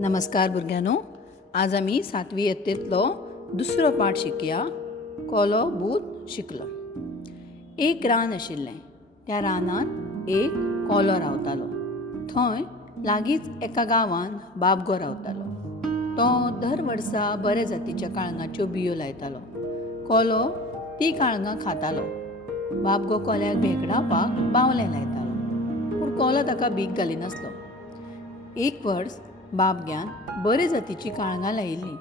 नमस्कार भुरग्यांनो, आज आमी 7वी इयत्तेंतलो दुसरो पाठ शिकया. कोलो बूद शिकलो. एक रान आशिल्लें. त्या रानांत एक कोलो रावतालो. थंय लागींच एका गांवांत बाबगो रावतालो. तो दर वर्सा बरे जातीच्या काळंगाच्यो बियो लायतालो. कोलो ती काळंगां खातालो. बाबगो कोल्याक भेकडावपाक बावलें लायतालो, पूण कोलो ताका भीक घालिनासलो. एक वर्स बाबग्यान बरे जातीची काळंगां लायिल्लीं.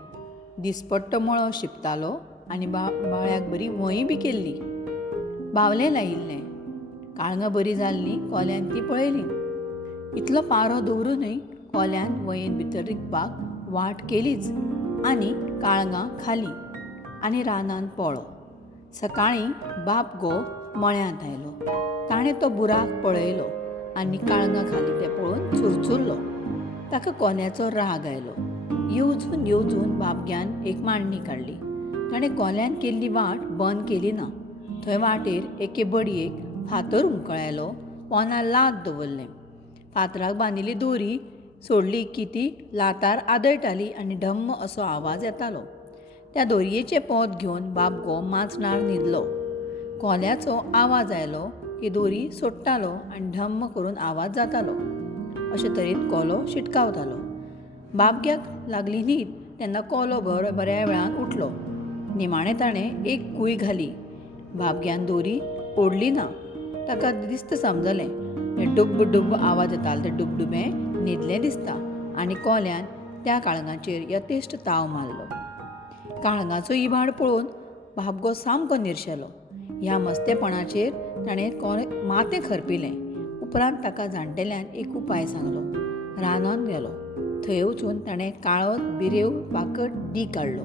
दिसपट्टो मळो शिंपतालो आनी बाळ्याक बरी वंय बी केल्ली. बावलें लायिल्लें. काळंगां बरीं जाल्लीं कोल्यान तीं पळयलीं. इतलो पारो दवरूनय कोल्यान वयेन भितर रिकपाक वाट केलीच आनी काळंगां खालीं आनी रानांत पळो. सकाळीं बाबगो मळ्यांत आयलो. ताणें तो बुराक पळयलो आनी काळंगां खालीं तें पळोवन चुरचुरलो. ताका कोल्याचो राग आयलो. येवजून बाबग्यान एक मांडणी काडली. ताणें कोल्यान केल्ली वाट बंद केली ना. थंय वाटेर एके बडयेक फातर हुमकळायलो, पोंदां लात दवरलें. फातराक बांदिल्ली दोरी सोडली की ती लातार आदळटाली आनी ढम्म असो आवाज येतालो. त्या दोरयेचें पोंत घेवन बाबगो माचणार न्हिदलो. कोल्याचो आवाज आयलो की दोरी सोडटालो आनी ढम्म करून आवाज जातालो. अशे तरेन कोलो शिटकावतालो. बाबग्याक लागली न्हीद तेन्ना कोलो बऱ्या वेळान उठलो. निमाणें ताणें एक कूय घाली. बाबग्यान दोरी ओडली ना. ताका दिस्त समजलें. तें डुब्ब आवाज येतालो तें डुबडुबें न्हिदलें दिसता आनी कोल्यान त्या काळंगाचेर यथेश्ट ताव मारलो. काळंगाचो इबाड पळोवन बाबगो सामको निर्शेलो. ह्या मस्तेपणाचेर ताणें माथें खरपिलें. उपरांत ताका जाणटेल्यान एक उपाय सांगलो. रानांत गेलो. थंय वचून ताणें काळो बिरेव बाकट दीक काडलो.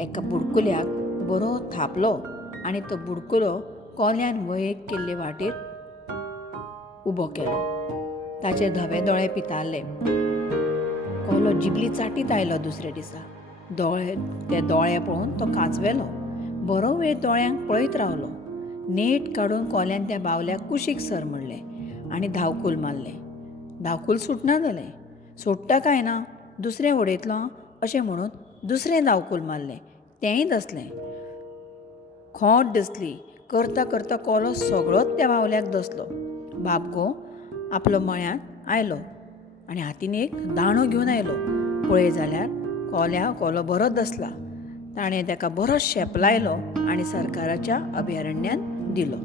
एका बुडकुल्याक बरो थापलो आनी तो बुडकुलो कोल्यान वयर केल्ले वाटेर उबो केलो. ताचे धवे दोळे पितारले. कोलो जिबली चाटीत आयलो दुसऱ्या दिसा. ते दोळे पळोवन तो कांचवेलो. बरो वेळ दोळ्यांक पळयत रावलो. नेट काडून कोल्यान त्या बावल्याक कुशीक सर म्हणलें आनी धांवकूल मारलें. धांवकूल सुटना जालें. सोडटा काय ना, दुसरें उडयतलो अशें म्हणून दुसरें धांवकूल मारलें. तेंय दसलें. खोंट दसली. करता करता कोलो सगळोच त्या बावल्याक दसलो. बाबगो आपलो मळ्यांत आयलो आनी हातीन एक दांडो घेवन आयलो. पळय जाल्यार कोलो बरो दसला. ताणें ताका बरो शेप लायलो आनी सरकाराच्या अभयारण्यांत दिलो.